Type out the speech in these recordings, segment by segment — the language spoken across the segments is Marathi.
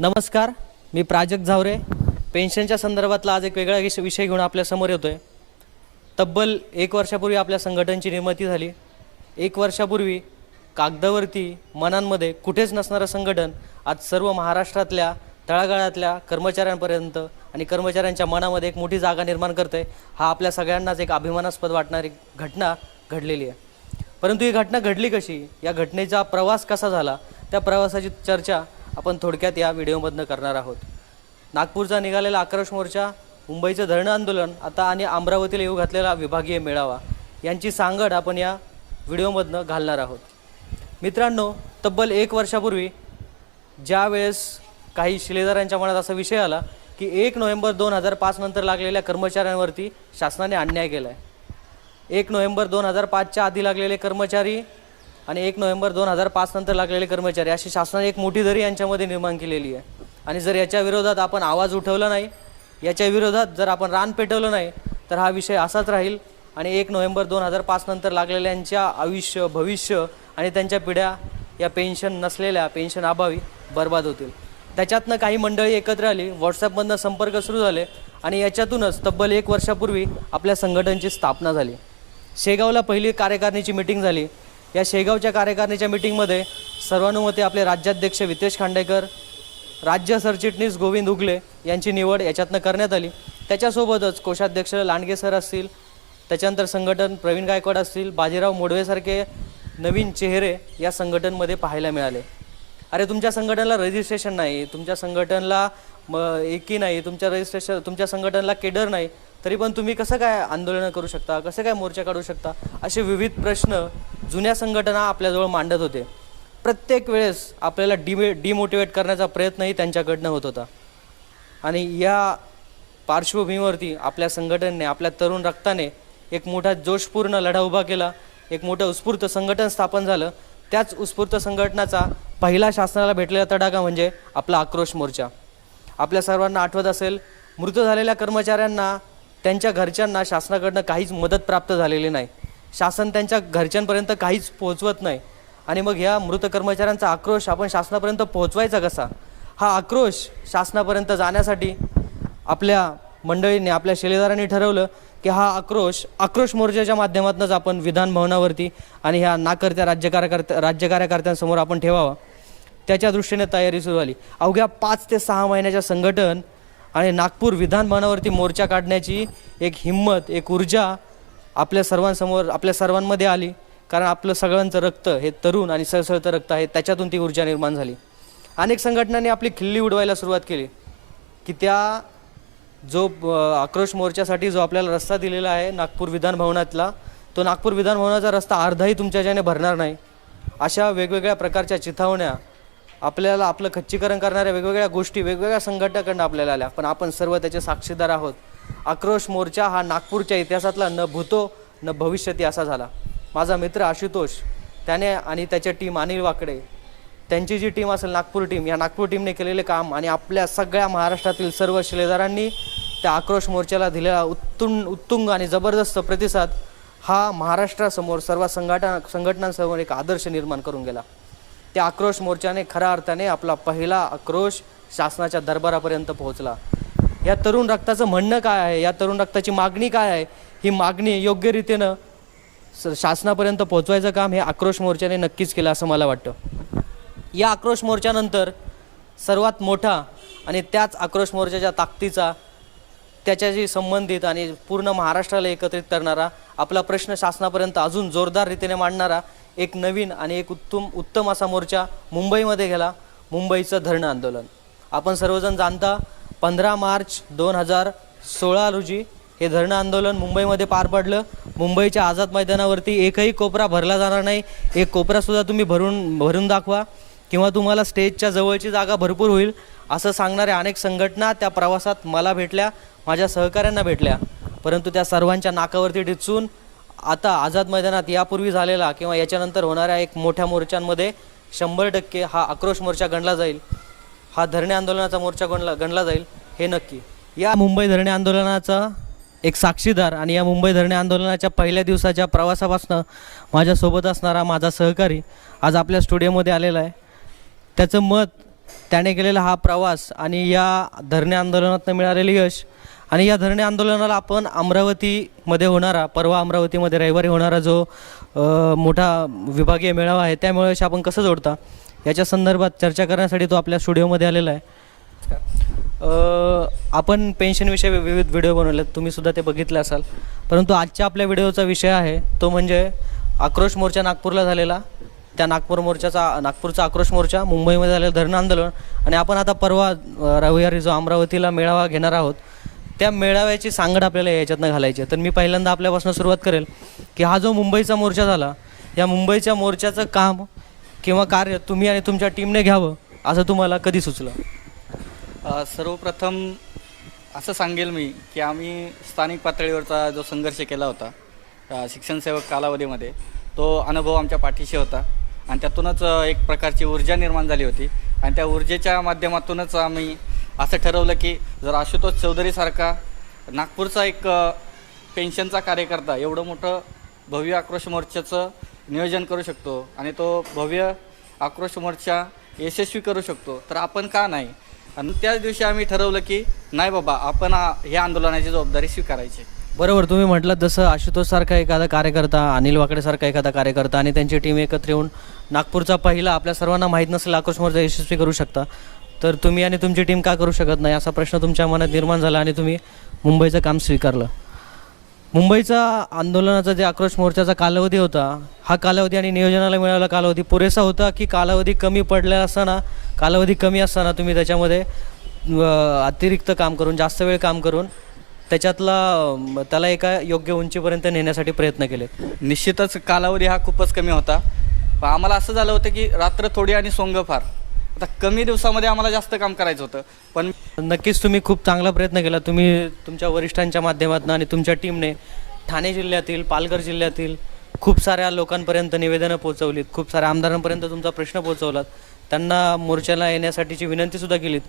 नमस्कार, मी प्राजक्त झावरे. पेन्शनच्या संदर्भातला आज एक वेगळा विषय घेऊन आपल्यासमोर येतो आहे. तब्बल 1 वर्षापूर्वी आपल्या संघटनेची निर्मिती झाली. 1 वर्षापूर्वी कागदावरती मनांमध्ये कुठेच नसणारं संघटन आज सर्व महाराष्ट्रातल्या तळागाळातल्या कर्मचाऱ्यांपर्यंत आणि कर्मचाऱ्यांच्या मनामध्ये एक मोठी जागा निर्माण करते. हा आपल्या सगळ्यांनाच एक अभिमानास्पद वाटणारी घटना घडलेली आहे. परंतु ही घटना घडली कशी, या घटनेचा प्रवास कसा झाला, त्या प्रवासाची चर्चा आपण थोडक्यात या व्हिडिओमधनं करणार आहोत. नागपूरचा निघालेला आक्रोश मोर्चा, मुंबईचं धरणं आंदोलन आता आणि अमरावतीला येऊ घातलेला विभागीय मेळावा यांची सांगड आपण या व्हिडिओमधनं घालणार आहोत. मित्रांनो, तब्बल 1 वर्षापूर्वी ज्या वेळेस काही शिलेदारांच्या मनात असा विषय आला की 1 नोव्हेंबर 2005 नंतर लागलेल्या कर्मचाऱ्यांवरती शासनाने अन्याय केला आहे. 1 नोव्हेंबर 2005च्या आधी लागलेले कर्मचारी आणि 1 नोव्हेंबर 2005 नंतर लागलेले कर्मचारी अशी शासनाने एक मोठी दरी यांच्यामध्ये निर्माण केलेली आहे. आणि जर याच्या विरोधात आपण आवाज उठवला नाही, याच्या विरोधात जर आपण रान पेटवलं नाही, तर हा विषय असाच राहील आणि 1 नोव्हेंबर 2005 नंतर लागलेल्यांच्या आयुष्य, भविष्य आणि त्यांच्या पिढ्या या पेन्शन नसलेल्या, पेन्शन अभावी बर्बाद होतील. त्याच्यातनं काही मंडळी एकत्र आली, व्हॉट्सॲपमधनं संपर्क सुरू झाले आणि याच्यातूनच तब्बल 1 वर्षापूर्वी आपल्या संघटनेची स्थापना झाली. शेगावला पहिली कार्यकारिणीची मीटिंग झाली. या शेगावच्या कार्यकारिणीच्या मीटिंगमध्ये सर्वानुमते आपले राज्याध्यक्ष हितेश खांडेकर, राज्य सरचिटणीस गोविंद उगले यांची निवड याच्यातनं करण्यात आली. त्याच्यासोबतच कोषाध्यक्ष लांडगे सर असतील, त्याच्यानंतर संघटन प्रवीण गायकवाड असतील, बाजीराव मोडवेसारखे नवीन चेहरे या संघटनेमध्ये पाहायला मिळाले. अरे, तुमच्या संघटनेला रजिस्ट्रेशन नाही, तुमच्या संघटनेला एकी नाही, तुमच्या संघटनेला केडर नाही, तरी पण तुम्ही कसं काय आंदोलनं करू शकता, कसं काय मोर्चा काढू शकता, असे विविध प्रश्न जुन्या संघटना आपल्याजवळ मांडत होते. प्रत्येक वेळेस आपल्याला डिमोटिवेट करण्याचा प्रयत्नही त्यांच्याकडनं होत होता. आणि या पार्श्वभूमीवरती आपल्या संघटनेने, आपल्या तरुण रक्ताने एक मोठा जोशपूर्ण लढा उभा केला. एक मोठं उत्स्फूर्त संघटन स्थापन झालं. त्याच उत्स्फूर्त संघटनाचा पहिला शासनाला भेटलेला तडाखा म्हणजे आपला आक्रोश मोर्चा. आपल्या सर्वांना आठवत असेल, मृत झालेल्या कर्मचाऱ्यांना, त्यांच्या घरच्यांना शासनाकडनं काहीच मदत प्राप्त झालेली नाही. शासन त्यांच्या घरच्यांपर्यंत काहीच पोहोचवत नाही. आणि मग ह्या मृत कर्मचाऱ्यांचा आक्रोश आपण शासनापर्यंत पोहोचवायचा कसा? हा आक्रोश शासनापर्यंत जाण्यासाठी आपल्या मंडळींनी, आपल्या शिलेदारांनी ठरवलं की हा आक्रोश मोर्चाच्या माध्यमातूनच आपण विधान भवनावरती आणि ह्या नाकर्त्या राज्य कार्यकर्त्यांसमोर आपण ठेवावा. त्याच्या दृष्टीने तयारी सुरू झाली. अवघ्या 5 ते 6 महिन्याच्या संघटन आणि नागपूर विधान भवनावरती मोर्चा काढण्याची एक हिंमत, एक ऊर्जा आपल्या सर्वांमध्ये आली. कारण आपलं सगळ्यांचं रक्त हे तरुण आणि सळसळतं रक्त आहे, त्याच्यातून ती ऊर्जा निर्माण झाली. अनेक संघटनांनी आपली खिल्ली उडवायला सुरुवात केली की त्या जो आक्रोश मोर्चासाठी जो आपल्याला रस्ता दिलेला आहे नागपूर विधान भवनातला, तो नागपूर विधान भवनाचा रस्ता अर्धाही तुमच्याच्याने भरणार नाही. अशा वेगवेगळ्या प्रकारच्या चिथावण्या, आपल्याला आपलं खच्चीकरण करणाऱ्या वेगवेगळ्या गोष्टी वेगवेगळ्या संघटनाकडनं आपल्याला आल्या. पण आपण सर्व त्याचे साक्षीदार आहोत. आक्रोश मोर्चा हा नागपूरच्या इतिहासातला न भूतो न भविष्यती असा झाला. माझा मित्र आशुतोष, त्याने आणि त्याच्या टीम, अनिल वाकडे, त्यांची जी टीम असेल नागपूर टीम, या नागपूर टीमने केलेले काम आणि आपल्या सगळ्या महाराष्ट्रातील सर्व शिलेदारांनी त्या आक्रोश मोर्चाला दिलेला उत्तुंग आणि जबरदस्त प्रतिसाद हा महाराष्ट्रासमोर सर्व संघटनांसमोर एक आदर्श निर्माण करून गेला. त्या आक्रोश मोर्चाने खऱ्या अर्थाने आपला पहिला आक्रोश शासनाच्या दरबारापर्यंत पोहोचला. या तरुण रक्ताचं म्हणणं काय आहे, या तरुण रक्ताची मागणी काय आहे, ही मागणी योग्य रीतीनं शासनापर्यंत पोहोचवायचं काम हे आक्रोश मोर्चाने नक्कीच केलं असं मला वाटतं. या आक्रोश मोर्चानंतर सर्वात मोठा आणि त्याच आक्रोश मोर्चाच्या ताकदीचा, त्याच्याशी संबंधित आणि पूर्ण महाराष्ट्राला एकत्रित करणारा, आपला प्रश्न शासनापर्यंत अजून जोरदार रीतीने मांडणारा एक नवीन आणि एक उत्तम असा मोर्चा मुंबईमध्ये गेला. मुंबईचं धरणं आंदोलन. आपण सर्वजण जाणता, 15 मार्च 2016 रोजी हे धरणं आंदोलन मुंबईमध्ये पार पडलं. मुंबईच्या आझाद मैदानावरती एकही कोपरा भरला जाणार नाही. एक कोपरासुद्धा तुम्ही भरून दाखवा किंवा तुम्हाला स्टेजच्या जवळची जागा भरपूर होईल असं सांगणाऱ्या अनेक संघटना त्या प्रवासात मला भेटल्या, माझ्या सहकाऱ्यांना भेटल्या. परंतु त्या सर्वांच्या नाकावरती टिचून आता आझाद मैदानात यापूर्वी झालेला किंवा याच्यानंतर होणाऱ्या एक मोठ्या मोर्चांमध्ये 100% हा आक्रोश मोर्चा गणला जाईल, हा धरणे आंदोलनाचा मोर्चा गणला जाईल हे नक्की. या मुंबई धरणे आंदोलनाचा एक साक्षीदार आणि या मुंबई धरणे आंदोलनाच्या पहिल्या दिवसाच्या प्रवासापासून माझ्यासोबत असणारा माझा सहकारी आज आपल्या स्टुडिओमध्ये आलेला आहे. त्याचं मत त्याने केलेला हा प्रवास आणि या धरणे आंदोलनातून मिळालेले यश आणि या धरणे आंदोलनाला आपण अमरावतीमध्ये होणारा परवा अमरावतीमध्ये रविवारी होणारा जो मोठा विभागीय मेळावा आहे त्या मेळाव्याशी आपण कसं जोडता याच्या संदर्भात चर्चा करण्यासाठी तो आपल्या स्टुडिओमध्ये आलेला आहे. आपण पेन्शनविषयी विविध व्हिडिओ बनवले तुम्हीसुद्धा ते बघितले असाल, परंतु आजच्या आपल्या व्हिडिओचा विषय आहे तो म्हणजे आक्रोश मोर्चा नागपूरला झालेला, त्या नागपूरचा आक्रोश मोर्चा, मुंबईमध्ये झालेलं धरणं आंदोलन आणि आपण आता परवा रविवारी जो अमरावतीला मेळावा घेणार आहोत त्या मेळाव्याची सांगड आपल्याला याच्यातनं घालायची आहे. तर मी पहिल्यांदा आपल्यापासून सुरुवात करेल की हा जो मुंबईचा मोर्चा झाला या मुंबईच्या मोर्चाचं काम किंवा कार्य तुम्ही आणि तुमच्या टीमने घ्यावं असं तुम्हाला कधी सुचलं? सर्वप्रथम असं सांगेल मी की आम्ही स्थानिक पातळीवरचा जो संघर्ष केला होता शिक्षण सेवक कालावधीमध्ये तो अनुभव आमच्या पाठीशी होता आणि त्यातूनच एक प्रकारची ऊर्जा निर्माण झाली होती आणि त्या ऊर्जेच्या माध्यमातूनच आम्ही असं ठरवलं की जर आशुतोष चौधरीसारखा नागपूरचा एक पेन्शनचा कार्यकर्ता एवढं मोठं भव्य आक्रोश मोर्चाचं नियोजन करू शकतो आणि तो भव्य आक्रोश मोर्चा यशस्वी करू शकतो तर आपण का नाही. आणि त्याच दिवशी आम्ही ठरवलं की नाही बाबा आपण ह्या आंदोलनाची जबाबदारी स्वीकारायची. बरोबर, तुम्ही म्हटलं जसं आशुतोषसारखा एखादा कार्यकर्ता, अनिल वाकडेसारखा एखादा कार्यकर्ता आणि त्यांची टीम एकत्र येऊन नागपूरचा पहिला आपल्या सर्वांना माहीत नसलेला आक्रोश मोर्चा यशस्वी करू शकता, तर तुम्ही आणि तुमची टीम का करू शकत नाही असा प्रश्न तुमच्या मनात निर्माण झाला आणि तुम्ही मुंबईचं काम स्वीकारलं. मुंबईचा आंदोलनाचा जे आक्रोश मोर्चाचा कालावधी होता हा कालावधी आणि नियोजनाला मिळालेला कालावधी पुरेसा होता की कालावधी कमी पडला असताना कालावधी कमी असताना तुम्ही त्याच्यामध्ये अतिरिक्त काम करून जास्त वेळ काम करून त्याला एका योग्य उंचीपर्यंत नेण्यासाठी प्रयत्न केले? निश्चितच कालावधी हा खूपच कमी होता. पण आम्हाला असं झालं होतं की रात्र थोडी आणि सोंग फार. आता कमी दिवसामध्ये आम्हाला जास्त काम करायचं होतं. पण नक्कीच तुम्ही खूप चांगला प्रयत्न केला. तुम्ही तुमच्या वरिष्ठांच्या माध्यमातून आणि तुमच्या टीमने ठाणे जिल्ह्यातील, पालघर जिल्ह्यातील खूप साऱ्या लोकांपर्यंत निवेदनं पोहोचवलीत, खूप साऱ्या आमदारांपर्यंत तुमचा प्रश्न पोहोचवलात, त्यांना मोर्चाला येण्यासाठीची विनंतीसुद्धा केलीत,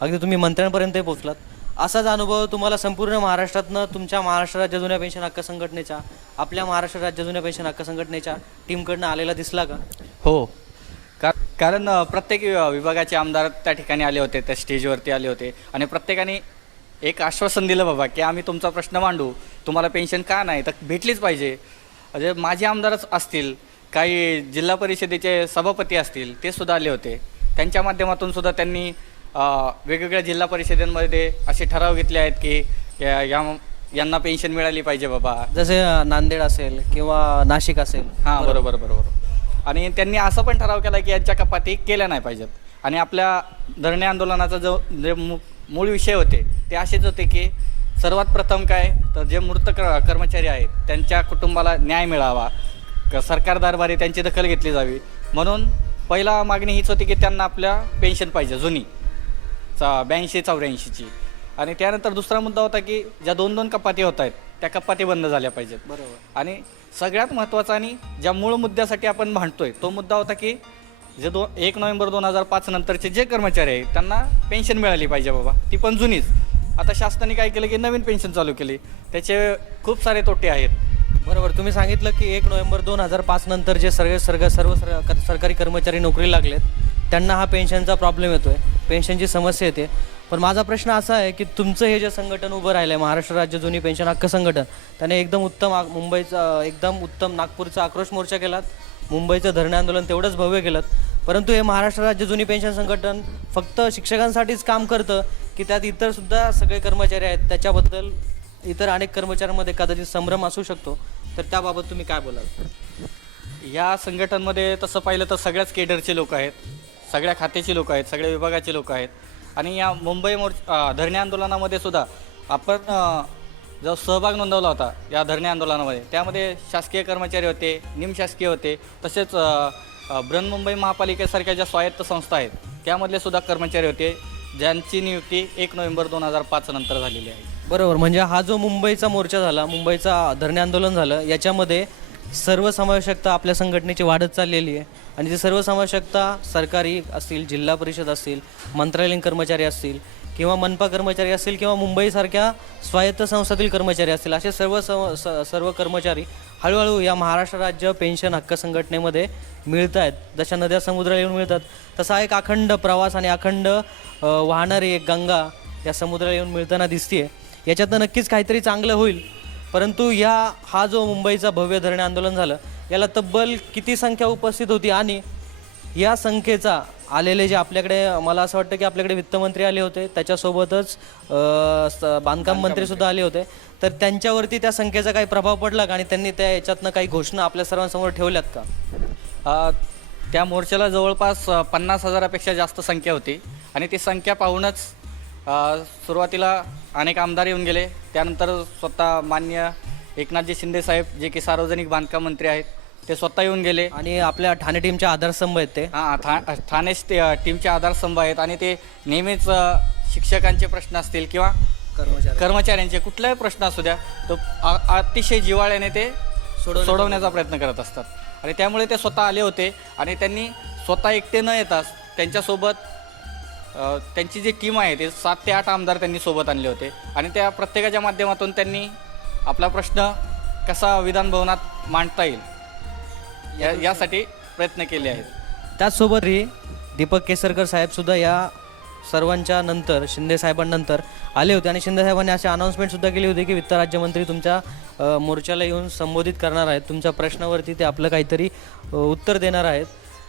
अगदी तुम्ही मंत्र्यांपर्यंतही पोहोचलात. असाच अनुभव तुम्हाला संपूर्ण महाराष्ट्रातनं तुमच्या महाराष्ट्र राज्य जुन्या पेन्शन हक्क संघटनेच्या, आपल्या महाराष्ट्र राज्य जुन्या पेन्शन हक्क संघटनेच्या टीमकडनं आलेला दिसला का? हो, कारण प्रत्येक विभागाचे आमदार त्या ठिकाणी आले होते, त्या स्टेजवरती आले होते आणि प्रत्येकाने एक आश्वासन दिलं बाबा की आम्ही तुमचा प्रश्न मांडू, तुम्हाला पेन्शन का नाही तर भेटलीच पाहिजे. म्हणजे माझे आमदारच असतील, काही जिल्हा परिषदेचे सभापती असतील, ते सुद्धा आले होते. त्यांच्या माध्यमातून सुद्धा त्यांनी वेगवेगळ्या जिल्हा परिषदेमध्ये असे ठराव घेतले आहेत की यांना पेन्शन मिळाली पाहिजे बाबा, जसे नांदेड असेल किंवा नाशिक असेल. हां, बरोबर. आणि त्यांनी असं पण ठराव केला की यांच्या कपाती केल्या नाही पाहिजेत. आणि आपल्या धरणे आंदोलनाचा जे मूळ विषय होते ते असेच होते की सर्वात प्रथम काय तर जे मृत कर्मचारी आहेत त्यांच्या कुटुंबाला न्याय मिळावा, सरकार दरबारी त्यांची दखल घेतली जावी. म्हणून पहिला मागणी हीच होती की त्यांना आपल्या पेन्शन पाहिजे जुनी 82-84ची. आणि त्यानंतर दुसरा मुद्दा होता की ज्या 2-2 कपाती होत आहेत त्या कपाती बंद झाल्या पाहिजेत. बरोबर. आणि सगळ्यात महत्त्वाचा आणि ज्या मूळ मुद्द्यासाठी आपण भांडतोय तो मुद्दा होता की जे 1 नोव्हेंबर 2005 नंतरचे जे कर्मचारी आहेत त्यांना पेन्शन मिळाली पाहिजे बाबा, ती पण जुनीच. आता शासनाने काय केलं की नवीन पेन्शन चालू केली, त्याचे खूप सारे तोटे आहेत. बरोबर, तुम्ही सांगितलं की 1 नोव्हेंबर 2005 नंतर जे सर्व सरकारी कर्मचारी नोकरी लागलेत त्यांना हा पेन्शनचा प्रॉब्लेम येतो आहे, पेन्शनची समस्या येते. पण माझा प्रश्न असा आहे की तुमचं हे जे संघटन उभं राहिलं आहे महाराष्ट्र राज्य जुनी पेन्शन हक्क संघटन, त्याने एकदम उत्तम नागपूरचा आक्रोश मोर्चा केलात, मुंबईचं धरणे आंदोलन तेवढंच भव्य केलं, परंतु हे महाराष्ट्र राज्य जुनी पेन्शन संघटन फक्त शिक्षकांसाठीच काम करतं की त्यात इतरसुद्धा सगळे कर्मचारी आहेत, त्याच्याबद्दल इतर अनेक कर्मचाऱ्यांमध्ये कदाचित संभ्रम असू शकतो, तर त्याबाबत तुम्ही काय बोलाल? या संघटनमध्ये तसं पाहिलं तर सगळ्याच केडरचे लोक आहेत, सगळ्या खात्याची लोक आहेत, सगळ्या विभागाचे लोक आहेत. आणि या मुंबई धरणे आंदोलनामध्ये सुद्धा आपण जो सहभाग नोंदवला होता या धरणे आंदोलनामध्ये त्यामध्ये शासकीय कर्मचारी होते, निमशासकीय होते, तसेच बृहन्मुंबई महापालिकेसारख्या ज्या स्वायत्त संस्था आहेत त्यामधले सुद्धा कर्मचारी होते ज्यांची नियुक्ती 1 नोव्हेंबर 2005 नंतर झालेली आहे. बरोबर, म्हणजे हा जो मुंबईचा मोर्चा झाला, मुंबईचा धरणे आंदोलन झालं, याच्यामध्ये सर्वसमावेशकता आपल्या संघटनेची वाढत चाललेली आहे आणि ती सर्वसमावेशकता सरकारी असतील, जिल्हा परिषद असतील, मंत्रालयीन कर्मचारी असतील किंवा मनपा कर्मचारी असतील किंवा मुंबईसारख्या स्वायत्त संस्थातील कर्मचारी असतील, असे सर्व कर्मचारी हळूहळू या महाराष्ट्र राज्य पेन्शन हक्क संघटनेमध्ये मिळत आहेत. जशा नद्या समुद्राला येऊन मिळतात तसा एक अखंड प्रवास आणि अखंड वाहणारी एक गंगा या समुद्राला येऊन मिळताना दिसते. याच्यातनं नक्कीच काहीतरी चांगलं होईल. परंतु हा जो मुंबईचा भव्य धरणे आंदोलन झालं याला तब्बल किती संख्या उपस्थित होती आणि या संख्येचा आलेले जे आपल्याकडे, मला असं वाटतं की आपल्याकडे वित्तमंत्री आले होते, त्याच्यासोबतच बांधकाम मंत्रीसुद्धा आले होते, तर त्यांच्यावरती त्या संख्येचा काही प्रभाव पडला का आणि त्यांनी त्या याच्यातनं काही घोषणा आपल्या सर्वांसमोर ठेवल्यात का? त्या मोर्चाला जवळपास 50,000पेक्षा जास्त संख्या होती आणि ती संख्या पाहूनच सुरुवातीला अनेक आमदार येऊन गेले. त्यानंतर स्वतः मान्य एकनाथजी शिंदे साहेब, जे की सार्वजनिक बांधकाम मंत्री आहेत, ते स्वतः येऊन गेले आणि आपल्या ठाणे टीमचे आधारस्तंभ आहेत ते. ठाणे टीमचे आधारस्तंभ आहेत आणि ते नेहमीच शिक्षकांचे प्रश्न असतील किंवा कर्मचाऱ्यांचे कुठलाही प्रश्न असू द्या, तो अतिशय जिव्हाळ्याने ते सोडवण्याचा प्रयत्न करत असतात. आणि त्यामुळे ते स्वतः आले होते आणि त्यांनी स्वतः एकटे न येताच त्यांच्यासोबत त्यांची जी टीम आहे ते 7 ते 8 आमदार त्यांनी सोबत आणले होते आणि त्या प्रत्येकाच्या माध्यमातून त्यांनी आपला प्रश्न कसा विधानभवनात मांडता येईल यासाठी प्रयत्न केले आहेत. त्याचसोबत दीपक केसरकर साहेबसुद्धा या सर्वांच्या नंतर शिंदे साहेबांनंतर आले होते आणि शिंदे साहेबांनी अशी अनाऊन्समेंटसुद्धा केली होती की वित्त राज्यमंत्री तुमच्या मोर्चाला येऊन संबोधित करणार आहेत, तुमच्या प्रश्नावरती ते आपलं काहीतरी उत्तर देणार आहेत.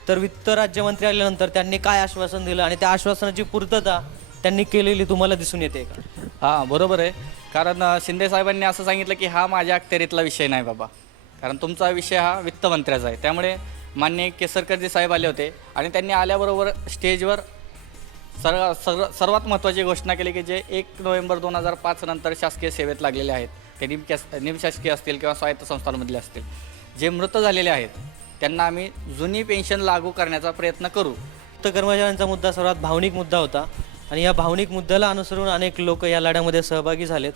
तर वित्त राज्यमंत्री आल्यानंतर त्यांनी काय आश्वासन दिलं आणि त्या आश्वासनाची पूर्तता त्यांनी केलेली तुम्हाला दिसून येते का? हां, बरोबर आहे. कारण शिंदे साहेबांनी असं सांगितलं की हा माझ्या अखत्यारीतला विषय नाही बाबा, कारण तुमचा विषय हा वित्तमंत्र्याचा आहे. त्यामुळे माननीय केसरकरजी साहेब आले होते आणि त्यांनी आल्याबरोबर स्टेजवर सर्वात महत्त्वाची घोषणा केली की जे 1 नोव्हेंबर 2005 नंतर शासकीय सेवेत लागलेले आहेत, ते निमशासकीय असतील किंवा स्वायत्त संस्थांमधले असतील, जे मृत झालेले आहेत त्यांना आम्ही जुनी पेन्शन लागू करण्याचा प्रयत्न करू. वित्त कर्मचाऱ्यांचा मुद्दा सर्वात भावनिक मुद्दा होता आणि या भावनिक मुद्द्याला अनुसरून अनेक लोक या लढ्यामध्ये सहभागी झालेत.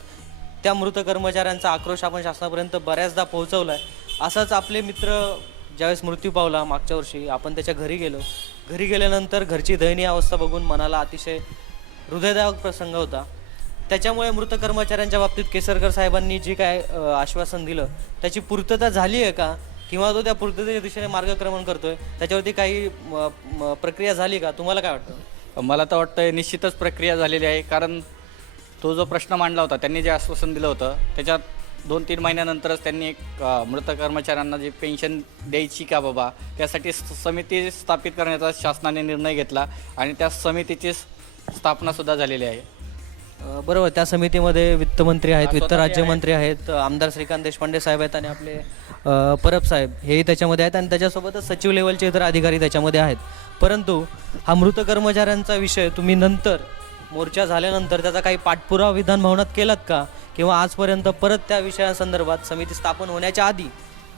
त्या मृत कर्मचाऱ्यांचा आक्रोश आपण शासनापर्यंत बऱ्याचदा पोहोचवला आहे. असाच आपले मित्र ज्यावेळेस मृत्यू पावला मागच्या वर्षी, आपण त्याच्या घरी गेलो. घरी गेल्यानंतर घरची दयनीय अवस्था बघून मनाला अतिशय हृदयदायक प्रसंग होता. त्याच्यामुळे मृत कर्मचाऱ्यांच्या बाबतीत केसरकर साहेबांनी जी काय आश्वासन दिलं त्याची पूर्तता झाली आहे का, किंवा तो त्या पूर्ततेच्या दिशेने मार्गक्रमण करतोय, त्याच्यावरती काही प्रक्रिया झाली का? तुम्हाला काय वाटतं? मला तर वाटतं निश्चितच प्रक्रिया झालेली आहे. कारण तो जो प्रश्न मांडला होता, त्यांनी जे आश्वासन दिलं होतं त्याच्यात 2-3 महिन्यानंतरच त्यांनी एक मृत कर्मचाऱ्यांना जी पेन्शन द्यायची का बाबा, त्यासाठी समिती स्थापित करण्याचा शासनाने निर्णय घेतला आणि त्या समितीची स्थापनासुद्धा झालेली आहे. बरोबर. त्या समितीमध्ये वित्तमंत्री आहेत, वित्त राज्यमंत्री आहेत, आमदार श्रीकांत देशपांडे साहेब आहेत आणि आपले परब साहेब हेही त्याच्यामध्ये आहेत आणि त्याच्यासोबतच सचिव लेवलचे इतर अधिकारी त्याच्यामध्ये आहेत. परंतु हा मृत कर्मचाऱ्यांचा विषय तुम्ही नंतर मोर्चा झाल्यानंतर त्याचा काही पाठपुरावा विधान भवनात केलात का, किंवा आजपर्यंत परत त्या विषयासंदर्भात समिती स्थापन होण्याच्या आधी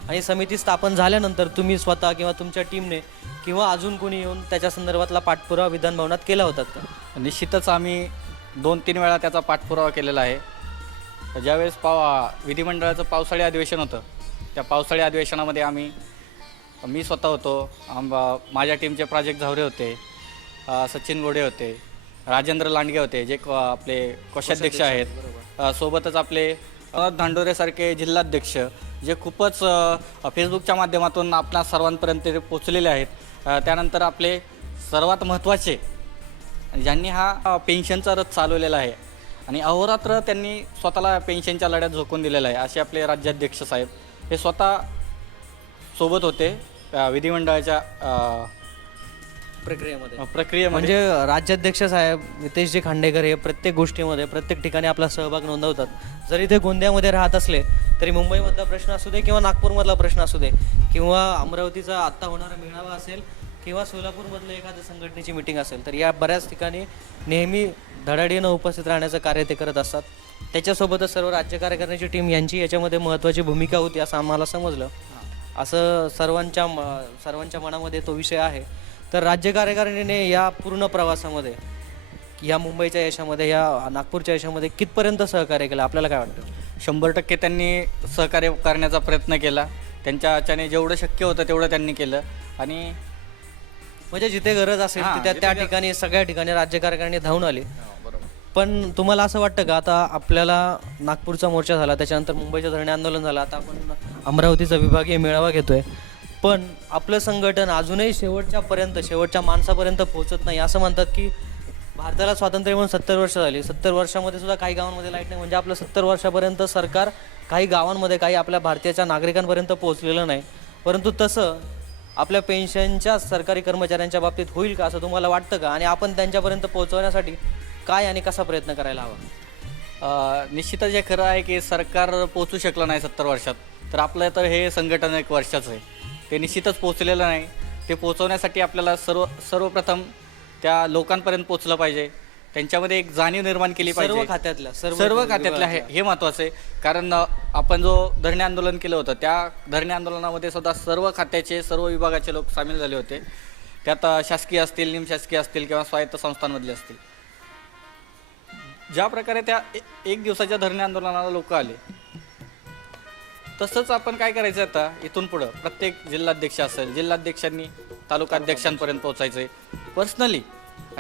आणि समिती स्थापन झाल्यानंतर तुम्ही स्वतः किंवा तुमच्या टीमने किंवा अजून कोणी येऊन त्याच्या संदर्भातला पाठपुरावा विधान भवनात केला होतात का? निश्चितच आम्ही 2-3 वेळा त्याचा पाठपुरावा केलेला आहे. ज्यावेळेस विधिमंडळाचं पावसाळी अधिवेशन होतं, त्या पावसाळी अधिवेशनामध्ये मी स्वतः होतो, माझ्या टीमचे प्राजक्त झावरे होते, सचिन गोडे होते, राजेंद्र लांडगे होते जे आपले कोषाध्यक्ष आहेत, सोबतच आपले धांडोरेसारखे जिल्हाध्यक्ष जे खूपच फेसबुकच्या माध्यमातून आपल्या सर्वांपर्यंत पोचलेले आहेत. त्यानंतर आपले सर्वात महत्त्वाचे ज्यांनी हा पेन्शनचा रथ चालवलेला आहे आणि अहोरात्र त्यांनी स्वतःला पेन्शनच्या लढ्यात झोकून दिलेला आहे, असे आपले राज्याध्यक्ष साहेब हे स्वतः सोबत होते विधिमंडळाच्या प्रक्रियेमध्ये. म्हणजे राज्याध्यक्ष साहेब नितेशजी खांडेकर हे प्रत्येक गोष्टीमध्ये प्रत्येक ठिकाणी आपला सहभाग नोंदवतात. जरी ते गोंदियामध्ये राहत असले तरी मुंबईमधला प्रश्न असू दे किंवा नागपूरमधला प्रश्न असू दे किंवा अमरावतीचा आत्ता होणारा मेळावा असेल किंवा सोलापूरमधलं एखादं संघटनेची मिटिंग असेल, तर या बऱ्याच ठिकाणी नेहमी धडाडीनं उपस्थित राहण्याचं कार्य ते करत असतात. त्याच्यासोबतच सर्व राज्य कार्यकारिणीची टीम यांची याच्यामध्ये महत्त्वाची भूमिका होती असं आम्हाला समजलं. असं सर्वांच्या मनामध्ये तो विषय आहे. तर राज्य कार्यकारिणीने या पूर्ण प्रवासामध्ये, या मुंबईच्या यशामध्ये, या नागपूरच्या यशामध्ये कितपर्यंत सहकार्य केलं आपल्याला काय वाटतं? 100% त्यांनी सहकार्य करण्याचा प्रयत्न केला. त्यांच्या ह्याच्याने जेवढं शक्य होतं तेवढं त्यांनी केलं आणि म्हणजे जिथे गरज असेल त्या ठिकाणी सगळ्या ठिकाणी राज्य कार्यकारिणी धावून आली. पण तुम्हाला असं वाटतं का आता आपल्याला नागपूरचा मोर्चा झाला, त्याच्यानंतर मुंबईचं धरणे आंदोलन झालं, आता आपण अमरावतीचा विभागीय मेळावा घेतोय, पण आपलं संघटन अजूनही शेवटच्या माणसापर्यंत पोहोचत नाही. असं म्हणतात की भारताला स्वातंत्र्य म्हणून 70 वर्ष झाली, 70 वर्षामध्ये सुद्धा काही गावांमध्ये लाईट नाही. म्हणजे आपलं 70 वर्षापर्यंत सरकार काही गावांमध्ये, काही आपल्या भारतीयाच्या नागरिकांपर्यंत पोहोचलेलं नाही. परंतु तसं आपल्या पेन्शनच्या सरकारी कर्मचाऱ्यांच्या बाबतीत होईल का, असं तुम्हाला वाटतं का? आणि आपण त्यांच्यापर्यंत पोहोचवण्यासाठी काय आणि कसा प्रयत्न करायला हवा? निश्चितच हे खरं आहे की सरकार पोचू शकलं नाही 70 वर्षात, तर आपलं तर हे संघटन 1 वर्षाचं आहे, ते निश्चितच पोचलेलं नाही. ते पोचवण्यासाठी आपल्याला सर्वप्रथम त्या लोकांपर्यंत पोचलं पाहिजे, त्यांच्यामध्ये एक जाणीव निर्माण केली पाहिजे सर्व खात्यातल्या आहे, हे महत्त्वाचं आहे. कारण आपण जो धरणे आंदोलन केलं होतं, त्या धरणे आंदोलनामध्ये सुद्धा सर्व खात्याचे, सर्व विभागाचे लोक सामील झाले होते. त्यात शासकीय असतील, निमशासकीय असतील किंवा स्वायत्त संस्थांमधले असतील. ज्या प्रकारे त्या 1 दिवसाच्या धरणे आंदोलनाला लोक आले, तसंच आपण काय करायचं आता इथून पुढं प्रत्येक जिल्हाध्यक्ष असेल, जिल्हाध्यक्षांनी तालुकाध्यक्षांपर्यंत पोहोचायचं आहे. पर्सनली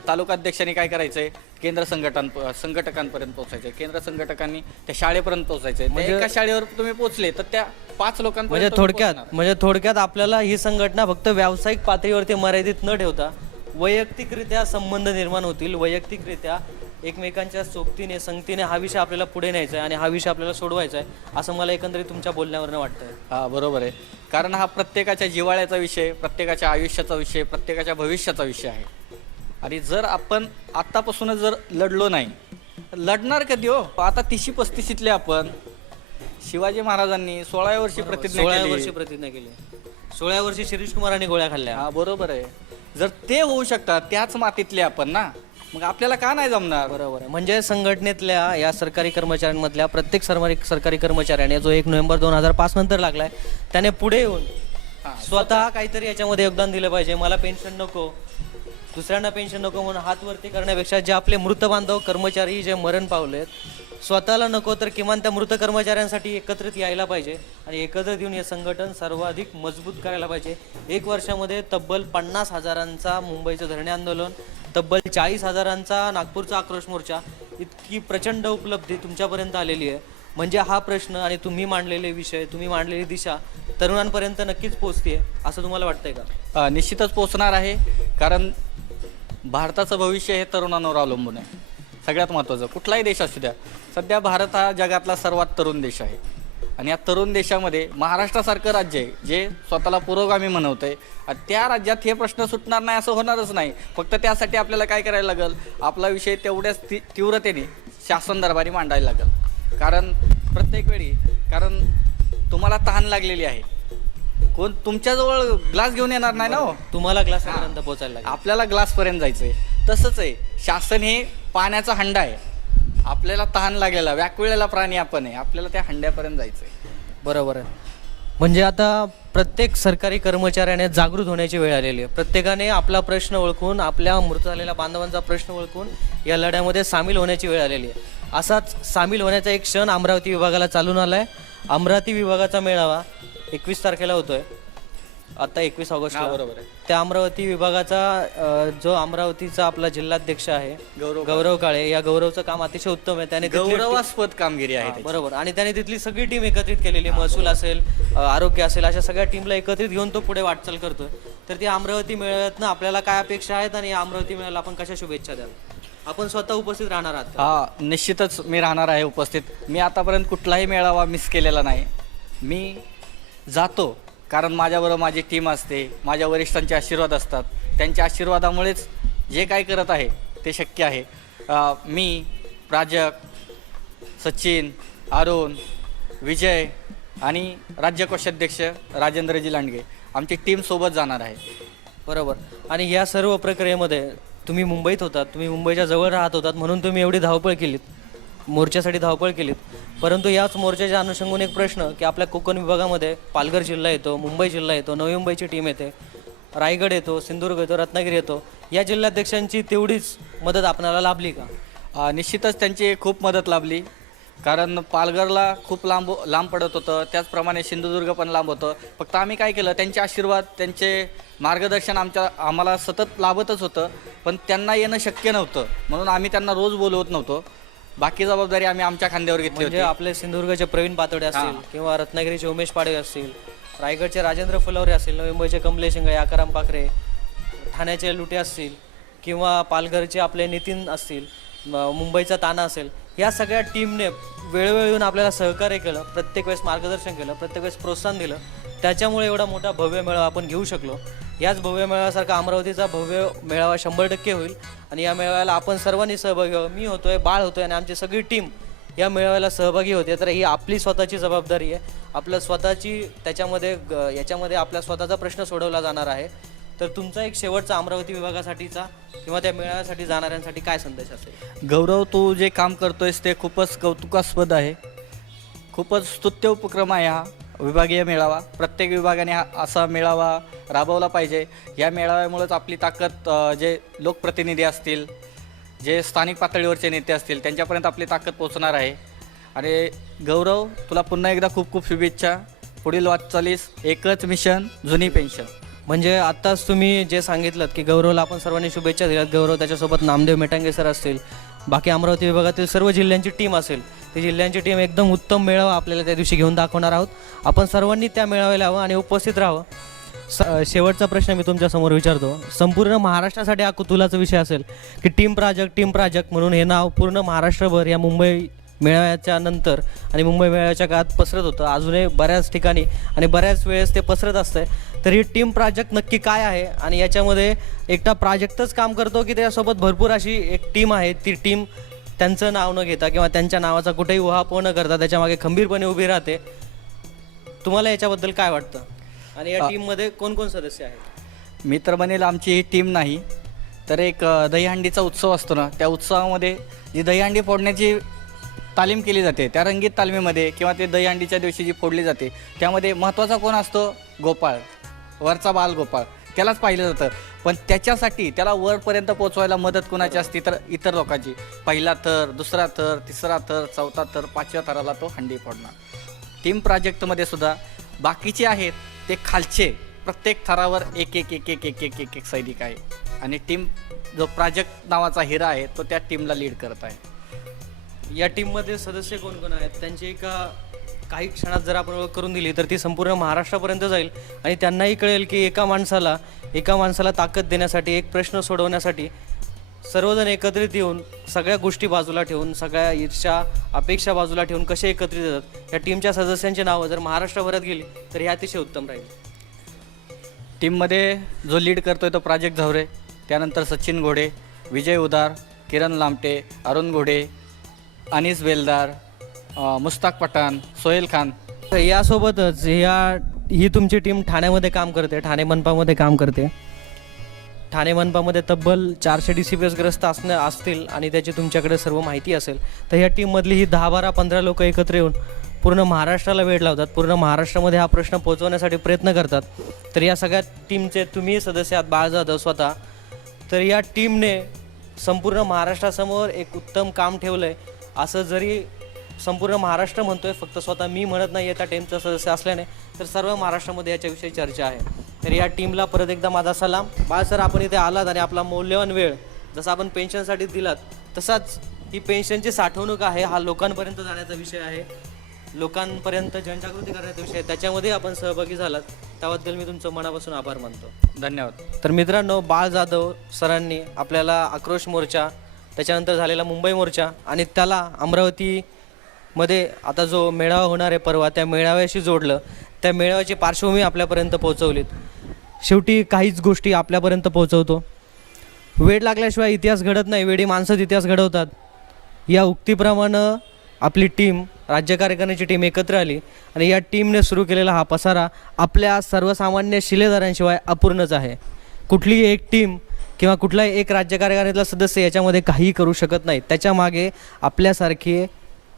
तालुकाध्यक्षांनी काय करायचं आहे, केंद्र संघटकांपर्यंत पोहोचायचं आहे, केंद्र संघटकांनी त्या शाळेपर्यंत पोहोचायचं आहे. म्हणजे एका शाळेवर तुम्ही पोहोचले तर त्या 5 लोकांपर्यंत थोडक्यात आपल्याला ही संघटना फक्त व्यावसायिक पातळीवरती मर्यादित न ठेवता वैयक्तिकरित्या संबंध निर्माण होतील, वैयक्तिकरित्या एकमेकांच्या सोबतीने संगतीने हा विषय आपल्याला पुढे न्यायचा आहे आणि हा विषय आपल्याला सोडवायचा आहे, असं मला एकंदरीत तुमच्या बोलण्यावरनं वाटतंय. हा, बरोबर आहे. कारण हा प्रत्येकाच्या जिव्हाळ्याचा विषय, प्रत्येकाच्या आयुष्याचा विषय, प्रत्येकाच्या भविष्याचा विषय आहे. आणि जर आपण आत्तापासूनच जर लढलो नाही, लढणार कधी हो? आता 30-35 आपण शिवाजी महाराजांनी 16 वर्षी प्रतिज्ञा केली. 16 वर्षी शिरीष कुमारांनी गोळ्या खाल्ल्या. हा, बरोबर आहे. जर ते होऊ शकतात त्याच मातीतले आपण ना, मग आपल्याला का नाही जमणार? बरोबर आहे. म्हणजे संघटनेतल्या या सरकारी कर्मचाऱ्यांमधल्या प्रत्येक सरकारी कर्मचाऱ्याने जो 1 नोव्हेंबर 2005 नंतर लागलाय, त्याने पुढे येऊन स्वतः काहीतरी याच्यामध्ये योगदान दिलं पाहिजे. मला पेन्शन नको, दुसऱ्यांना पेन्शन नको म्हणून हात वरती करण्यापेक्षा जे आपले मृत बांधव कर्मचारी जे मरण पावलेत, स्वतःला नको तर किमान त्या मृत कर्मचाऱ्यांसाठी एकत्रित यायला पाहिजे आणि एकत्रित येऊन हे संघटन सर्वाधिक मजबूत करायला पाहिजे. 1 वर्षामध्ये तब्बल 50,000चा मुंबईचं धरणे आंदोलन, तब्बल 40,000चा नागपूरचा आक्रोश मोर्चा, इतकी प्रचंड उपलब्धी तुमच्यापर्यंत आलेली आहे. म्हणजे हा प्रश्न आणि तुम्ही मांडलेले विषय, तुम्ही मांडलेली दिशा तरुणांपर्यंत नक्कीच पोहोचते, असं तुम्हाला वाटतंय का? निश्चितच पोहोचणार आहे. कारण भारताचं भविष्य हे तरुणांवर अवलंबून आहे. सगळ्यात महत्त्वाचं, कुठलाही देश असू द्या, सध्या भारत हा जगातला सर्वात तरुण देश आहे. आणि या तरुण देशामध्ये महाराष्ट्रासारखं राज्य आहे जे स्वतःला पुरोगामी म्हणवतं आहे, त्या राज्यात हे प्रश्न सुटणार नाही असं होणारच नाही. फक्त त्यासाठी आपल्याला काय करायला लागेल, आपला विषय तेवढ्याच तीव्रतेने शासन दरबारी मांडायला लागेल. कारण प्रत्येक वेळी तुम्हाला तहान लागलेली आहे, कोण तुमच्याजवळ ग्लास घेऊन येणार नाही ना हो, तुम्हाला ग्लासपर्यंत पोहोचायला लागेल, आपल्याला ग्लासपर्यंत जायचं आहे. तसंच आहे, शासन हे पाण्याचा हंडा आहे. आपल्याला तहान लागलेला व्याकुळलेला प्राणी आपण आहे, आपल्याला त्या हंड्यापर्यंत जायचं आहे. बरोबर आहे. म्हणजे आता प्रत्येक सरकारी कर्मचाऱ्याने जागृत होण्याची वेळ आलेली आहे. प्रत्येकाने आपला प्रश्न ओळखून, आपल्या मृत झालेल्या बांधवांचा प्रश्न ओळखून या लढ्यामध्ये सामील होण्याची वेळ आलेली आहे. असाच सामील होण्याचा एक क्षण अमरावती विभागाला चालून आला आहे. अमरावती विभागाचा मेळावा 21 तारखेला होतोय, आता 21 ऑगस्टला. बरोबर आहे. त्या अमरावती विभागाचा जो अमरावतीचा आपला जिल्हाध्यक्ष आहे गौरव काळे, या गौरवचं काम अतिशय उत्तम आहे. त्याने गौरवास्पद कामगिरी आहे. बरोबर. आणि त्याने तिथली सगळी टीम एकत्रित केलेली, महसूल असेल, आरोग्य असेल, अशा सगळ्या टीमला एकत्रित घेऊन तो पुढे वाटचाल करतोय. तर ती अमरावती मेळाव्यातनं आपल्याला काय अपेक्षा आहेत आणि या अमरावती मेळाव्याला आपण कशा शुभेच्छा द्याल? आपण स्वतः उपस्थित राहणार आहात? हा, निश्चितच मी राहणार आहे उपस्थित. मी आतापर्यंत कुठलाही मेळावा मिस केलेला नाही. मी जातो कारण माझ्याबरोबर माझी टीम असते, माझ्या वरिष्ठांचे आशीर्वाद असतात. त्यांच्या आशीर्वादामुळेच जे काय करत आहे ते शक्य आहे. मी, प्राजक, सचिन, अरुण, विजय आणि राज्य कोषाध्यक्ष राजेंद्रजी लांडगे आमची टीम सोबत जाणार आहे. बरोबर. आणि या सर्व प्रक्रियेमध्ये तुम्ही मुंबईत होतात, तुम्ही मुंबईच्या जवळ राहत होतात म्हणून तुम्ही एवढी धावपळ केलीत, मोर्चासाठी धावपळ केलीत. परंतु याच मोर्चाच्या अनुषंगाने एक प्रश्न की आपल्या कोकण विभागामध्ये पालघर जिल्हा येतो, मुंबई जिल्हा येतो, नवी मुंबईची टीम येते, रायगड येतो, सिंधुदुर्ग येतो, रत्नागिरी येतो. या जिल्हाध्यक्षांची तेवढीच मदत आपल्याला लाभली का? निश्चितच त्यांची खूप मदत लाभली. कारण पालघरला खूप लांब पडत होतं, त्याचप्रमाणे सिंधुदुर्ग पण लांब होतं. फक्त आम्ही काय केलं, त्यांचे आशीर्वाद, त्यांचे मार्गदर्शन आम्हाला सतत लाभतच होतं, पण त्यांना येणं शक्य नव्हतं, म्हणून आम्ही त्यांना रोज बोलवत नव्हतो. बाकी जबाबदारी आम्ही आमच्या खांद्यावर घेतली म्हणजे होती. आपले सिंधुदुर्गचे प्रवीण पातोडे असतील किंवा रत्नागिरीचे उमेश पाडवे असतील, रायगडचे राजेंद्र फुलवरे असतील, नवी मुंबईचे कमलेश इंगळे, आकाराम पाखरे, ठाण्याचे लुटे असतील किंवा पालघरचे आपले नितीन असतील, मुंबईचा ताना असेल, या सगळ्या टीमने वेळोवेळी येऊन आपल्याला सहकार्य केलं, प्रत्येक वेळेस मार्गदर्शन केलं, प्रत्येक वेळेस प्रोत्साहन दिलं. त्याच्यामुळे एवढा मोठा भव्य मेळावा आपण घेऊ शकलो. याच भव्य मेळाव्यासारखा अमरावतीचा भव्य मेळावा 100% होईल आणि या मेळाव्याला आपण सर्वांनी सहभागी व्हावं. मी होतोय, बाळ होतोय आणि आमची सगळी टीम या मेळाव्याला सहभागी होते. तर ही आपली स्वतःची जबाबदारी आहे, आपलं स्वतःची याच्यामध्ये आपला स्वतःचा प्रश्न सोडवला जाणार आहे. तर तुमचा एक शेवटचा अमरावती विभागासाठीचा किंवा त्या मेळाव्यासाठी जाणाऱ्यांसाठी काय संदेश असेल? गौरव, तू जे काम करतोयस ते खूपच कौतुकास्पद आहे. खूपच स्तुत्य उपक्रम आहे हा विभागीय मेळावा. प्रत्येक विभागाने असा मेळावा राबवला पाहिजे. या मेळाव्यामुळेच आपली ताकद, जे लोकप्रतिनिधी असतील, जे स्थानिक पातळीवरचे नेते असतील, त्यांच्यापर्यंत आपली ताकद पोहोचणार आहे. आणि गौरव, तुला पुन्हा एकदा खूप खूप शुभेच्छा. पुढील वाटचालीस एकच मिशन, जुनी पेन्शन. म्हणजे आत्ताच तुम्ही जे सांगितलं की गौरवला आपण सर्वांनी शुभेच्छा दिल्यात. गौरव, त्याच्यासोबत नामदेव मेटांगे सर असतील, बाकी अमरावती विभागातील सर्व जिल्ह्यांची टीम असेल, ती जिल्ह्यांची टीम एकदम उत्तम मेळावा आपल्याला त्या दिवशी घेऊन दाखवणार आहोत. आपण सर्वांनी त्या मेळाव्याला यावं आणि उपस्थित राहावं. शेवटचा प्रश्न मी तुमच्यासमोर विचारतो. संपूर्ण महाराष्ट्रासाठी हा कुतूहलाचा विषय असेल की टीम प्राजक्त म्हणून हे नाव पूर्ण महाराष्ट्रभर या मुंबई मेळाव्याच्या नंतर आणि मुंबई मेळाव्याच्या काळात पसरत होतं, अजूनही बऱ्याच ठिकाणी आणि बऱ्याच वेळेस ते पसरत असतंय. तर ही टीम प्राजक्त नक्की काय आहे आणि याच्यामध्ये एकटा प्राजक्तच काम करतो की त्याच्यासोबत भरपूर अशी एक टीम आहे, ती टीम त्यांचं नाव न घेता किंवा त्यांच्या नावाचा कुठेही उहापोह न करता त्याच्यामागे खंबीरपणे उभी राहते? तुम्हाला याच्याबद्दल काय वाटतं आणि या टीममध्ये कोण कोण सदस्य आहेत? मी तर म्हणेल आमची ही टीम नाही तर एक दहीहंडीचा उत्सव असतो ना, त्या उत्सवामध्ये जी दहीहंडी फोडण्याची तालीम केली जाते, त्या रंगीत तालमीमध्ये किंवा ते दहीहंडीच्या दिवशी जी फोडली जाते, त्यामध्ये महत्त्वाचा कोण असतो? गोपाळ, वरचा बाल गोपाळ, त्यालाच पाहिलं जातं. पण त्याच्यासाठी त्याला वरपर्यंत पोचवायला मदत कोणाची असते? तर इतर लोकांची. पहिला थर, दुसरा थर, तिसरा थर, चौथा थर, 5व्या थराला तो हंडी फोडणार. टीम प्रोजेक्टमध्ये सुद्धा बाकीचे आहेत ते खालचे, प्रत्येक थरावर एक एक एक एक एक एक एक एक सैनिक आहे आणि टीम जो प्राजक्त नावाचा हिरा आहे तो त्या टीमला लीड करत आहे. या टीममध्ये सदस्य कोण कोण आहेत त्यांची काही क्षणात जर आपण ओळख करून दिली तर ती संपूर्ण महाराष्ट्रापर्यंत जाईल आणि त्यांनाही कळेल की एका माणसाला ताकद देण्यासाठी, एक प्रश्न सोडवण्यासाठी सर्वजण एकत्रित येऊन सगळ्या गोष्टी बाजूला ठेवून, सगळ्या ईर्ष्या अपेक्षा बाजूला ठेवून कसे एकत्रित येतात. या टीमच्या सदस्यांची नावं जर महाराष्ट्रभरात गेली तर हे अतिशय उत्तम राहील. टीममध्ये जो लीड करतोय तो प्राजक्त झावरे, त्यानंतर सचिन घोडे, विजय उदार, किरण लामटे, अरुण घोडे, अनिस बेलदार, मुस्ताक पठाण, सोहेल खान. यासोबतच ही तुमची टीम ठाण्यामध्ये काम करते, ठाणे मनपामध्ये काम करते. ठाणे मनपामध्ये तब्बल 400 DCPS ग्रस्त असतील आणि त्याची तुमच्याकडे सर्व माहिती असेल. तर ह्या टीममधली ही 10, 12, 15 लोक एकत्र येऊन पूर्ण महाराष्ट्राला वेळ लावतात, पूर्ण महाराष्ट्रामध्ये हा प्रश्न पोहोचवण्यासाठी प्रयत्न करतात. तर या सगळ्या टीमचे तुम्ही सदस्य आहात, बाळ जाधव स्वतः. तर या टीमने संपूर्ण महाराष्ट्रासमोर एक उत्तम काम ठेवलं आहे, असं जरी संपूर्ण महाराष्ट्र म्हणतोय, फक्त स्वतः मी म्हणत नाही आहे त्या टीमचा सदस्य असल्याने, तर सर्व महाराष्ट्रामध्ये याच्याविषयी चर्चा आहे. तर या टीमला परत एकदा माझा सलाम. बाळ सर, आपण इथे आलात आणि आपला मौल्यवान वेळ जसा आपण पेन्शनसाठी दिलात तसाच ही पेन्शनची साठवणूक आहे, हा लोकांपर्यंत जाण्याचा विषय आहे, लोकांपर्यंत जनजागृती करण्याचा विषय आहे, त्याच्यामध्ये आपण सहभागी झालात त्याबद्दल मी तुमचं मनापासून आभार मानतो. धन्यवाद. तर मित्रांनो, बाळ जाधव सरांनी आपल्याला आक्रोश मोर्चा, त्याच्यानंतर झालेला मुंबई मोर्चा आणि त्याला अमरावतीमध्ये आता जो मेळावा होणार आहे परवा, त्या मेळाव्याशी जोडलं. त्या मेळाव्याची पार्श्वभूमी आपल्यापर्यंत पोहोचवलीत. शेवटी काहीच गोष्टी आपल्यापर्यंत पोहोचवतो. वेळ लागल्याशिवाय इतिहास घडत नाही, वेळी माणसंच इतिहास घडवतात. या उक्तीप्रमाणे आपली टीम, राज्य कार्यकारिणीची टीम एकत्र आली आणि या टीमने सुरू केलेला हा पसारा आपल्या सर्वसामान्य शिलेदारांशिवाय अपूर्णच आहे. कुठलीही एक टीम किंवा कुठलाही एक राज्य कार्यकारिणीतला सदस्य याच्यामध्ये काहीही करू शकत नाही. त्याच्यामागे आपल्यासारखे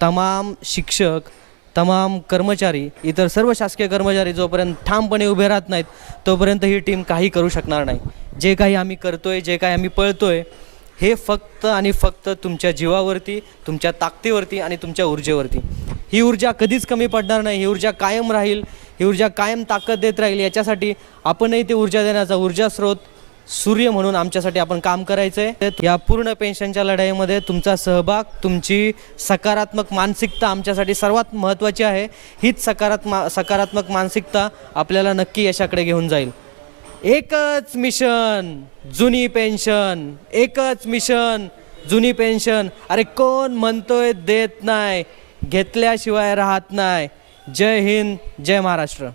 तमाम शिक्षक, तमाम कर्मचारी, इतर सर्व शासकीय कर्मचारी जोपर्यंत ठामपणे उभे राहत नाहीत तोपर्यंत ही टीम काही करू शकणार नाही. जे काही आम्ही करतोय, जे काही आम्ही पळतोय, हे फक्त आणि फक्त तुमच्या जीवावरती, तुमच्या ताकदीवरती आणि तुमच्या ऊर्जेवरती. ही ऊर्जा कधीच कमी पडणार नाही, ही ऊर्जा कायम राहील, ही ऊर्जा कायम ताकद देत राहील. याच्यासाठी आपणही ते ऊर्जा देण्याचा ऊर्जा स्रोत सूर्य म्हणून आमच्यासाठी आपण काम करायचं आहे. या पूर्ण पेन्शनच्या लढाईमध्ये तुमचा सहभाग, तुमची सकारात्मक मानसिकता आमच्यासाठी सर्वात महत्त्वाची आहे. हीच सकारात्मक मानसिकता आपल्याला नक्की यशाकडे घेऊन जाईल. एकच मिशन जुनी पेन्शन, एकच मिशन जुनी पेन्शन. अरे कोण म्हणतोय देत नाही, घेतल्याशिवाय राहत नाही. जय हिंद, जय महाराष्ट्र.